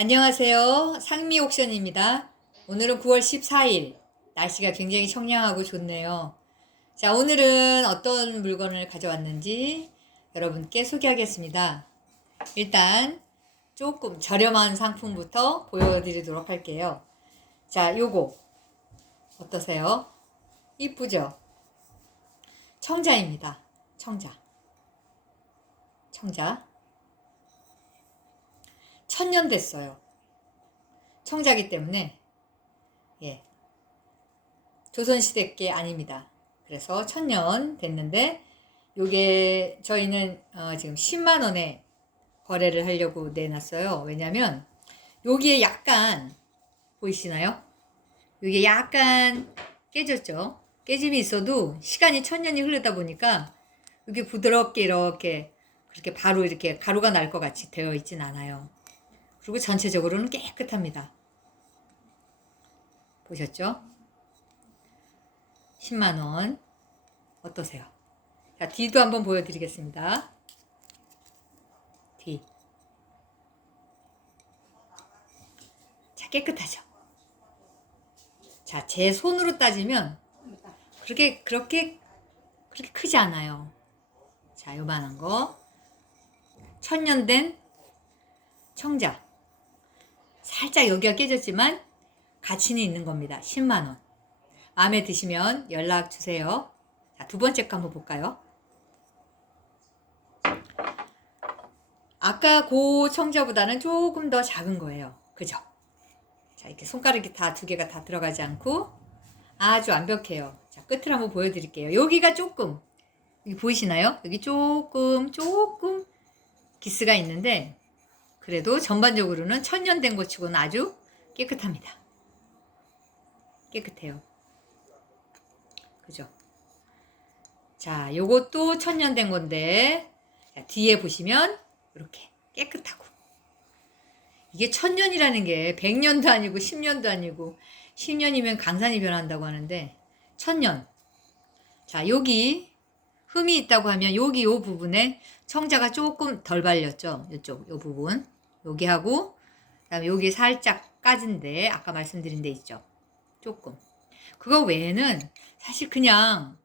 안녕하세요. 상미 옥션입니다. 오늘은 9월 14일. 날씨가 굉장히 청량하고 좋네요. 자, 오늘은 어떤 물건을 가져왔는지 여러분께 소개하겠습니다. 일단 조금 저렴한 상품부터 보여드리도록 할게요. 자, 요거 어떠세요? 이쁘죠? 청자입니다. 청자. 청자. 천년 됐어요. 청자기 때문에 예 조선시대 게 아닙니다. 그래서 천년 됐는데 요게 저희는 어, 지금 10만 원에 거래를 하려고 내놨어요. 왜냐면 여기에 약간 보이시나요? 이게 약간 깨졌죠. 깨짐이 있어도 시간이 천년이 흐르다 보니까 이게 부드럽게 이렇게 그렇게 바로 이렇게 가루가 날 것 같이 되어 있진 않아요. 그리고 전체적으로는 깨끗합니다. 보셨죠? 10만원. 어떠세요? 자, D도 한번 보여드리겠습니다. D. 자, 깨끗하죠? 자, 제 손으로 따지면 그렇게, 그렇게, 그렇게 크지 않아요. 자, 요만한 거. 천년 된 청자. 살짝 여기가 깨졌지만 가치는 있는 겁니다. 10만원. 마음에 드시면 연락 주세요. 자, 두 번째 거 한번 볼까요? 아까 고 청자보다는 조금 더 작은 거예요. 그죠? 자, 이렇게 손가락이 다 두 개가 다 들어가지 않고 아주 완벽해요. 자, 끝을 한번 보여드릴게요. 여기가 조금, 여기 보이시나요? 여기 조금, 조금 기스가 있는데, 그래도 전반적으로는 천년 된 것 치고는 아주 깨끗합니다. 깨끗해요. 그죠? 자, 요것도 천년 된 건데, 자, 뒤에 보시면 이렇게 깨끗하고. 이게 천년이라는 게 100년도 아니고 10년도 아니고 10년이면 강산이 변한다고 하는데 천년. 자, 여기 흠이 있다고 하면 여기 요 부분에 청자가 조금 덜 발렸죠. 이쪽 요 부분. 여기 하고 그다음에 여기 살짝 까진데 아까 말씀드린 데 있죠. 조금. 그거 외에는 사실 그냥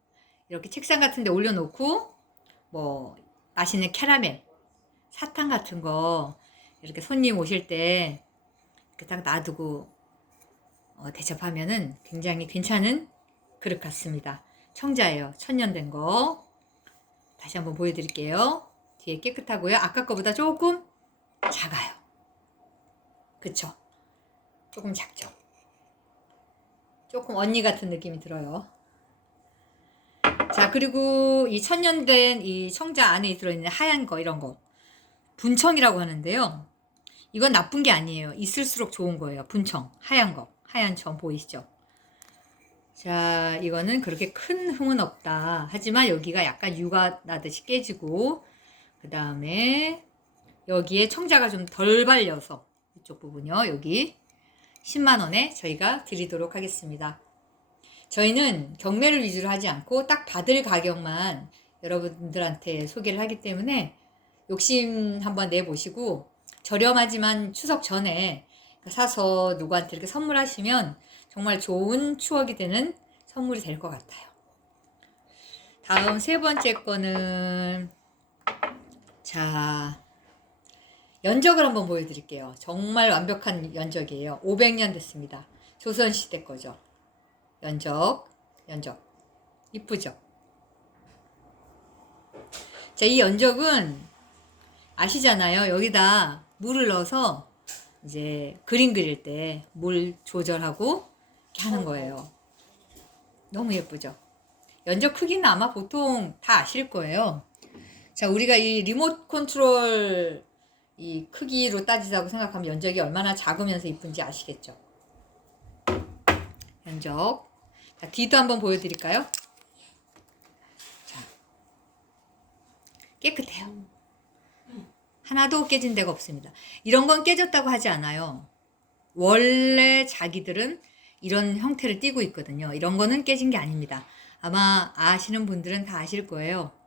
이렇게 책상 같은 데 올려놓고 뭐 맛있는 캐러멜, 사탕 같은 거 이렇게 손님 오실 때 이렇게 딱 놔두고 어, 대접하면은 굉장히 괜찮은 그릇 같습니다. 청자예요. 천년 된 거. 다시 한번 보여드릴게요. 뒤에 깨끗하고요. 아까 거보다 조금 작아요. 그쵸? 조금 작죠? 조금 언니 같은 느낌이 들어요. 자, 그리고 이 천년 된 이 청자 안에 들어있는 하얀 거, 이런 거. 분청이라고 하는데요. 이건 나쁜 게 아니에요. 있을수록 좋은 거예요. 분청. 하얀 거. 하얀 청 보이시죠? 자, 이거는 그렇게 큰 흠은 없다. 하지만 여기가 약간 유가 나듯이 깨지고, 그 다음에 여기에 청자가 좀 덜 발려서 이쪽 부분요. 여기 10만 원에 저희가 드리도록 하겠습니다. 저희는 경매를 위주로 하지 않고 딱 받을 가격만 여러분들한테 소개를 하기 때문에 욕심 한번 내보시고 저렴하지만 추석 전에 사서 누구한테 이렇게 선물하시면 정말 좋은 추억이 되는 선물이 될 것 같아요. 다음 세 번째 거는 자 연적을 한번 보여드릴게요. 정말 완벽한 연적이에요. 500년 됐습니다. 조선시대 거죠. 연적, 연적. 이쁘죠? 자, 이 연적은 아시잖아요. 여기다 물을 넣어서 이제 그림 그릴 때 물 조절하고 이렇게 하는 거예요. 너무 예쁘죠? 연적 크기는 아마 보통 다 아실 거예요. 자, 우리가 이 리모트 컨트롤 이 크기로 따지자고 생각하면 연적이 얼마나 작으면서 이쁜지 아시겠죠? 연적. 자, 뒤도 한번 보여드릴까요? 자, 깨끗해요. 하나도 깨진 데가 없습니다. 이런 건 깨졌다고 하지 않아요. 원래 자기들은 이런 형태를 띠고 있거든요. 이런 거는 깨진 게 아닙니다. 아마 아시는 분들은 다 아실 거예요.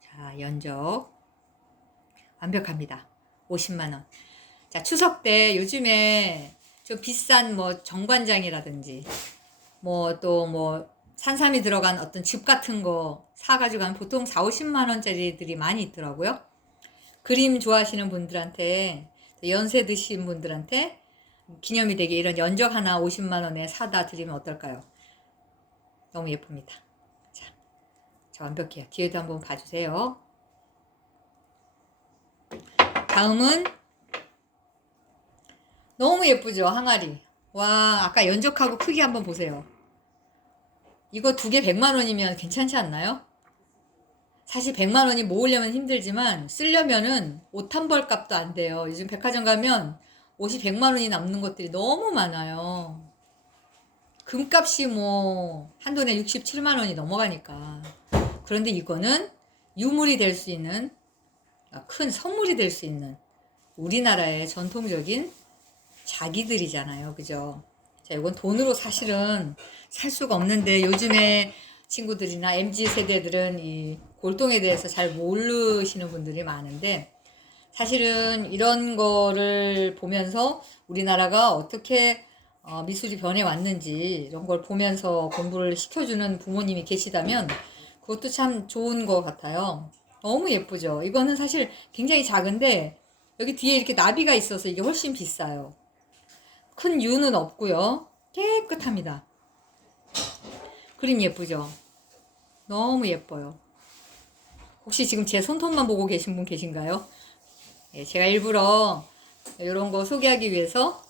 자, 연적. 완벽합니다. 50만원. 자, 추석 때 요즘에 좀 비싼 뭐 정관장이라든지 뭐또뭐 산삼이 들어간 어떤 즙 같은 거 사가지고 가면 보통 4, 50만 원짜리들이 많이 있더라고요. 그림 좋아하시는 분들한테 또 연세 드신 분들한테 기념이 되게 이런 연적 하나 50만 원에 사다 드리면 어떨까요? 너무 예쁩니다. 자, 자 완벽해요. 뒤에도 한번 봐주세요. 다음은 너무 예쁘죠 항아리. 와 아까 연적하고 크기 한번 보세요. 이거 두 개 100만 원이면 괜찮지 않나요? 사실 100만 원이 모으려면 힘들지만 쓰려면은 옷 한 벌 값도 안 돼요. 요즘 백화점 가면 옷이 100만 원이 남는 것들이 너무 많아요. 금값이 뭐 한돈에 67만 원이 넘어가니까. 그런데 이거는 유물이 될 수 있는 아, 큰 선물이 될 수 있는 우리나라의 전통적인 자기들이잖아요. 그죠? 자, 이건 돈으로 사실은 살 수가 없는데 요즘에 친구들이나 MZ 세대들은 이 골동에 대해서 잘 모르시는 분들이 많은데 사실은 이런 거를 보면서 우리나라가 어떻게 어, 미술이 변해 왔는지 이런 걸 보면서 공부를 시켜주는 부모님이 계시다면 그것도 참 좋은 것 같아요. 너무 예쁘죠? 이거는 사실 굉장히 작은데 여기 뒤에 이렇게 나비가 있어서 이게 훨씬 비싸요. 큰 유는 없고요. 깨끗합니다. 그림 예쁘죠? 너무 예뻐요. 혹시 지금 제 손톱만 보고 계신 분 계신가요? 예, 제가 일부러 이런 거 소개하기 위해서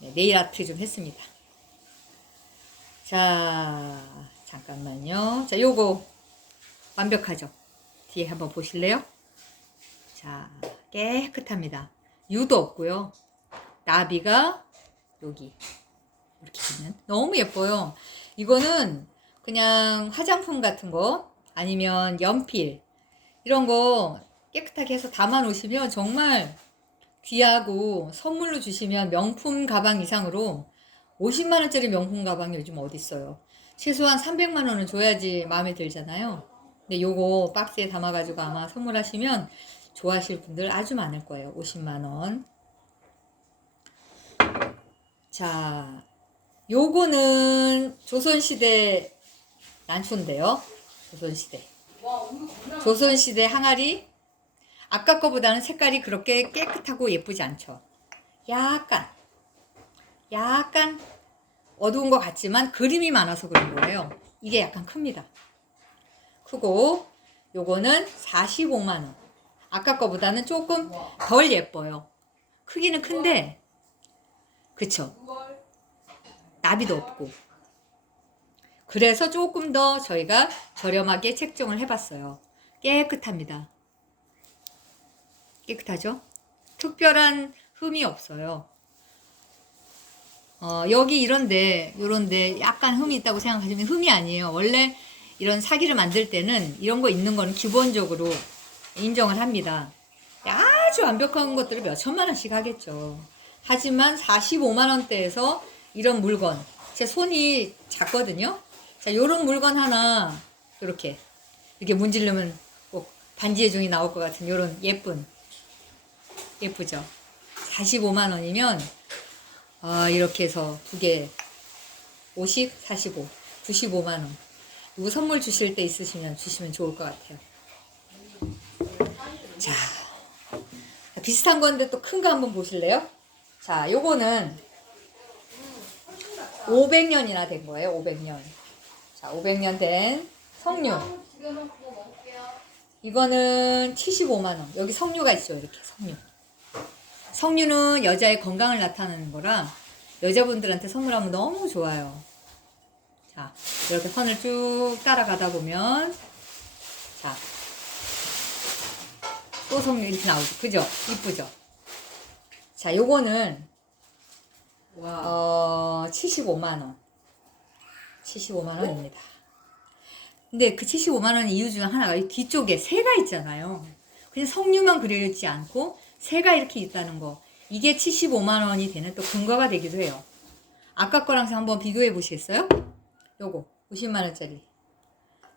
네, 네일 아트 좀 했습니다. 자, 잠깐만요. 자, 요거 완벽하죠? 뒤에 한번 보실래요? 자, 깨끗합니다. 유도 없고요. 나비가 여기 이렇게 있는 너무 예뻐요. 이거는 그냥 화장품 같은 거 아니면 연필 이런 거 깨끗하게 해서 담아 놓으시면 정말 귀하고 선물로 주시면 명품 가방 이상으로 50만 원짜리 명품 가방이 요즘 어디 있어요? 최소한 300만 원은 줘야지 마음에 들잖아요. 근데 요거 박스에 담아 가지고 아마 선물하시면 좋아하실 분들 아주 많을 거예요. 50만 원. 자, 요거는 조선시대 난초인데요. 조선시대. 조선시대 항아리. 아까 거보다는 색깔이 그렇게 깨끗하고 예쁘지 않죠. 약간, 약간 어두운 것 같지만 그림이 많아서 그런 거예요. 이게 약간 큽니다. 크고, 요거는 45만원. 아까 거보다는 조금 덜 예뻐요. 크기는 큰데, 그쵸? 나비도 없고. 그래서 조금 더 저희가 저렴하게 책정을 해봤어요. 깨끗합니다. 깨끗하죠? 특별한 흠이 없어요. 어, 여기 이런데, 요런데 약간 흠이 있다고 생각하시면 흠이 아니에요. 원래 이런 사기를 만들 때는 이런 거 있는 거는 기본적으로 인정을 합니다. 아주 완벽한 것들을 몇 천만 원씩 하겠죠. 하지만 45만 원대에서 이런 물건, 제 손이 작거든요. 자, 요런 물건 하나 이렇게 이렇게 문지르면 꼭 반지의 종이 나올 것 같은 요런 예쁜 예쁘죠. 45만 원이면 아, 이렇게 해서 두 개 50, 45, 95만 원. 이거 선물 주실 때 있으시면 주시면 좋을 것 같아요. 자, 비슷한 건데 또 큰 거 한번 보실래요? 자, 요거는 500년이나 된 거예요. 500년. 자, 500년 된 석류. 이거는 75만 원. 여기 석류가 있죠. 이렇게 석류. 석류는 여자의 건강을 나타내는 거라 여자분들한테 선물하면 너무 좋아요. 자, 이렇게 선을 쭉 따라가다 보면 자, 또 석류 이렇게 나오죠. 그죠? 이쁘죠? 자, 요거는 어, 75만 원. 75만 원입니다. 근데 그 75만 원 이유 중 하나가 이 뒤쪽에 새가 있잖아요. 그냥 석류만 그려있지 않고 새가 이렇게 있다는 거. 이게 75만 원이 되는 또 근거가 되기도 해요. 아까 거랑 한번 비교해 보시겠어요? 요거 50만 원짜리.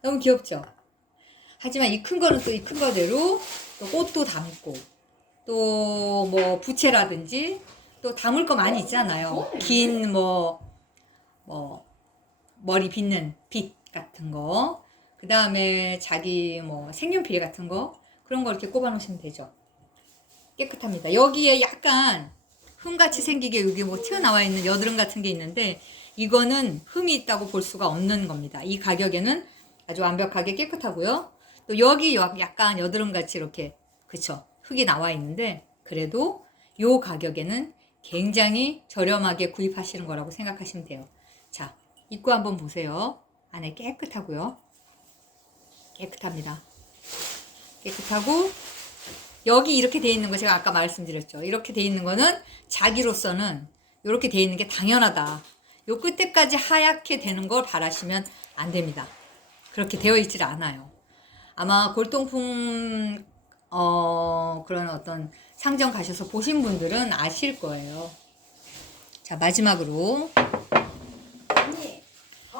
너무 귀엽죠? 하지만 이 큰 거는 또 이 큰 거대로 또 꽃도 담고 또 뭐 부채라든지 또 담을 거 많이 있잖아요. 긴 뭐 뭐 머리 빗는 빗 같은 거. 그 다음에 자기 뭐 색연필 같은 거 그런 거 이렇게 꼽아 놓으시면 되죠. 깨끗합니다. 여기에 약간 흠같이 생기게 여기 뭐 튀어나와 있는 여드름 같은 게 있는데 이거는 흠이 있다고 볼 수가 없는 겁니다. 이 가격에는 아주 완벽하게 깨끗하고요. 또 여기 여- 약간 여드름 같이 이렇게 그쵸 흙이 나와 있는데 그래도 요 가격에는 굉장히 저렴하게 구입하시는 거라고 생각하시면 돼요. 자 입구 한번 보세요. 안에 깨끗하고요. 깨끗합니다. 깨끗하고 여기 이렇게 돼 있는 거 제가 아까 말씀드렸죠. 이렇게 돼 있는 거는 자기로서는 이렇게 돼 있는 게 당연하다. 요 끝에까지 하얗게 되는 걸 바라시면 안 됩니다. 그렇게 되어 있질 않아요. 아마 골동품 어 그런 어떤 상점 가셔서 보신 분들은 아실 거예요. 자 마지막으로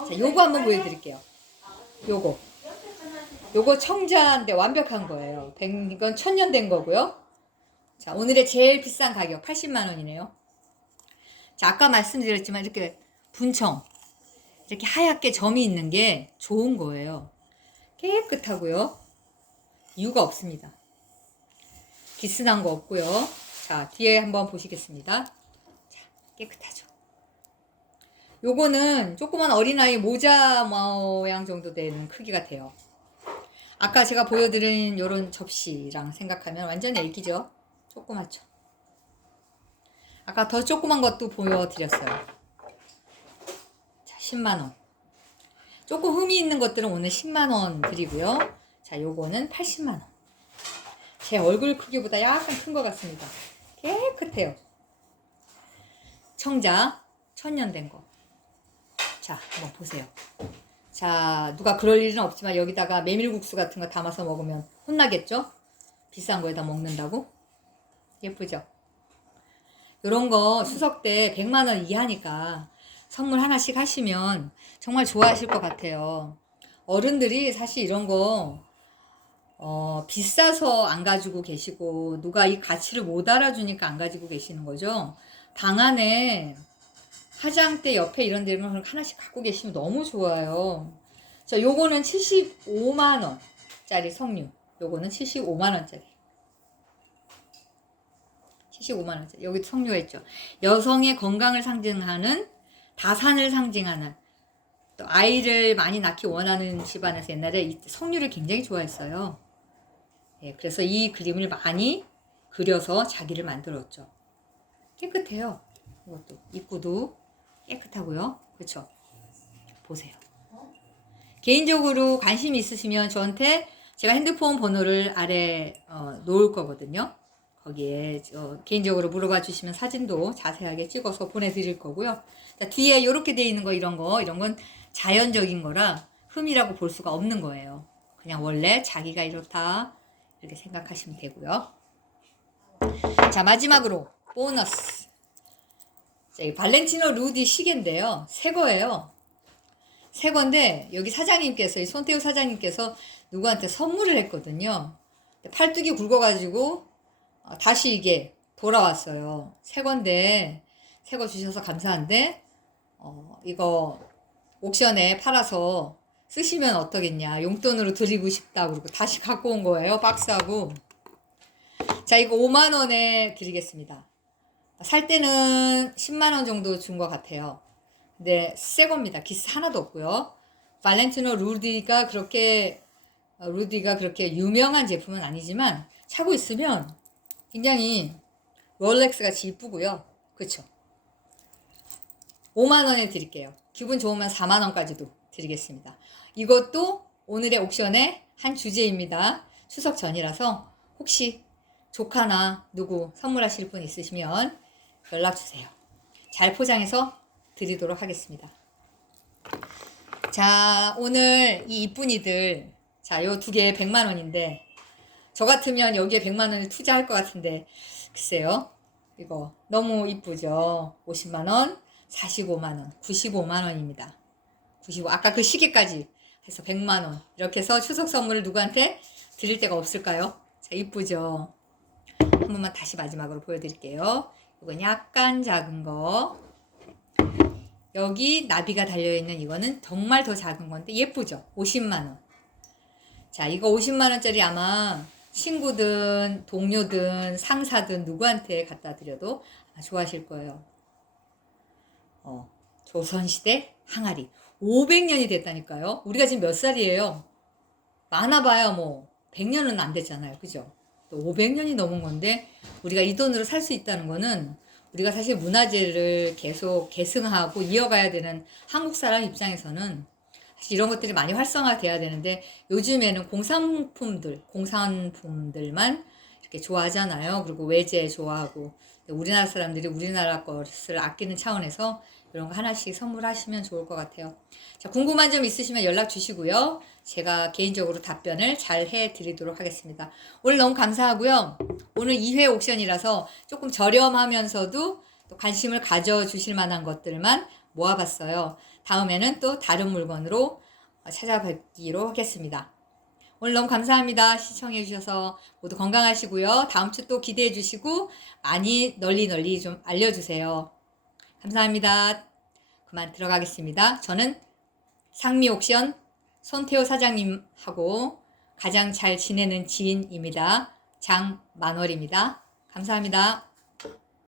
자 요거 한번 보여드릴게요. 요거 요거 청자인데 완벽한 거예요. 100, 이건 천년 된 거고요. 자, 오늘의 제일 비싼 가격 80만 원이네요. 자, 아까 말씀드렸지만 이렇게 분청 이렇게 하얗게 점이 있는 게 좋은 거예요. 깨끗하고요. 이유가 없습니다. 기스난 거 없고요. 자, 뒤에 한번 보시겠습니다. 자, 깨끗하죠. 요거는 조그만 어린아이 모자 모양 정도 되는 크기가 돼요. 아까 제가 보여드린 요런 접시랑 생각하면 완전 애기죠? 조그맣죠? 아까 더 조그만 것도 보여드렸어요. 자, 10만원. 조금 흠이 있는 것들은 오늘 10만원 드리고요. 자, 요거는 80만원. 제 얼굴 크기보다 약간 큰 것 같습니다. 깨끗해요. 청자, 천년 된 거. 자, 한번 보세요. 자, 누가 그럴 일은 없지만 여기다가 메밀국수 같은 거 담아서 먹으면 혼나겠죠? 비싼 거에다 먹는다고? 예쁘죠? 요런 거 추석 때 100만 원 이하니까 선물 하나씩 하시면 정말 좋아하실 것 같아요. 어른들이 사실 이런 거 어, 비싸서 안 가지고 계시고 누가 이 가치를 못 알아주니까 안 가지고 계시는 거죠. 방 안에 화장대 옆에 이런 데는 하나씩 갖고 계시면 너무 좋아요. 자, 요거는 75만 원짜리 석류. 요거는 75만 원짜리. 75만 원짜리. 여기 석류가 있죠. 여성의 건강을 상징하는 다산을 상징하는 또 아이를 많이 낳기 원하는 집안에서 옛날에 이 석류를 굉장히 좋아했어요. 예, 그래서 이 그림을 많이 그려서 자기를 만들었죠. 깨끗해요. 이것도 입구도 깨끗하고요. 그렇죠? 보세요. 개인적으로 관심 있으시면 저한테 제가 핸드폰 번호를 아래 어, 놓을 거거든요. 거기에 어, 개인적으로 물어봐 주시면 사진도 자세하게 찍어서 보내드릴 거고요. 자, 뒤에 이렇게 돼 있는 거 이런 거 이런 건 자연적인 거라 흠이라고 볼 수가 없는 거예요. 그냥 원래 자기가 이렇다 이렇게 생각하시면 되고요. 자 마지막으로 보너스. 자, 이 발렌티노 루디 시계인데요. 새 거예요. 새 건데 여기 사장님께서 이 손태우 사장님께서 누구한테 선물을 했거든요. 팔뚝이 굵어가지고 어, 다시 이게 돌아왔어요. 새 건데 새 거 주셔서 감사한데 어, 이거 옥션에 팔아서 쓰시면 어떠겠냐. 용돈으로 드리고 싶다 그러고 다시 갖고 온 거예요 박스하고. 자 이거 5만 원에 드리겠습니다. 살 때는 10만 원 정도 준 것 같아요. 근데 새 겁니다. 기스 하나도 없고요. 발렌티노 루디가 그렇게 어, 루디가 그렇게 유명한 제품은 아니지만 차고 있으면 굉장히 롤렉스 같이 이쁘고요 그쵸 5만 원에 드릴게요. 기분 좋으면 4만 원까지도 드리겠습니다. 이것도 오늘의 옥션의 한 주제입니다. 추석 전이라서 혹시 조카나 누구 선물하실 분 있으시면 연락 주세요. 잘 포장해서 드리도록 하겠습니다. 자, 오늘 이 이쁜이들 자, 요 두 개에 100만 원인데 저 같으면 여기에 100만 원을 투자할 것 같은데 글쎄요. 이거 너무 이쁘죠? 50만 원, 45만 원, 95만 원입니다. 95 아까 그 시계까지 해서 100만 원 이렇게 해서 추석 선물을 누구한테 드릴 데가 없을까요? 자 이쁘죠. 한 번만 다시 마지막으로 보여 드릴게요. 이건 약간 작은 거. 여기 나비가 달려있는 이거는 정말 더 작은 건데 예쁘죠? 50만원. 자, 이거 50만원짜리 아마 친구든 동료든 상사든 누구한테 갖다 드려도 좋아하실 거예요. 어, 조선시대 항아리. 500년이 됐다니까요. 우리가 지금 몇 살이에요? 많아봐야 뭐 100년은 안 됐잖아요. 그죠? 또 500년이 넘은 건데 우리가 이 돈으로 살 수 있다는 거는 우리가 사실 문화재를 계속 계승하고 이어가야 되는 한국 사람 입장에서는 이런 것들이 많이 활성화돼야 되는데 요즘에는 공산품들, 공산품들만 이렇게 좋아하잖아요. 그리고 외제 좋아하고 우리나라 사람들이 우리나라 것을 아끼는 차원에서 이런 거 하나씩 선물하시면 좋을 것 같아요. 자, 궁금한 점 있으시면 연락 주시고요. 제가 개인적으로 답변을 잘 해드리도록 하겠습니다. 오늘 너무 감사하고요. 오늘 2회 옥션이라서 조금 저렴하면서도 또 관심을 가져주실 만한 것들만 모아봤어요. 다음에는 또 다른 물건으로 찾아뵙기로 하겠습니다. 오늘 너무 감사합니다. 시청해 주셔서 모두 건강하시고요. 다음 주 또 기대해 주시고 많이 널리 널리 좀 알려주세요. 감사합니다. 그만 들어가겠습니다. 저는 상미 옥션 손태호 사장님하고 가장 잘 지내는 지인입니다. 장만월입니다. 감사합니다.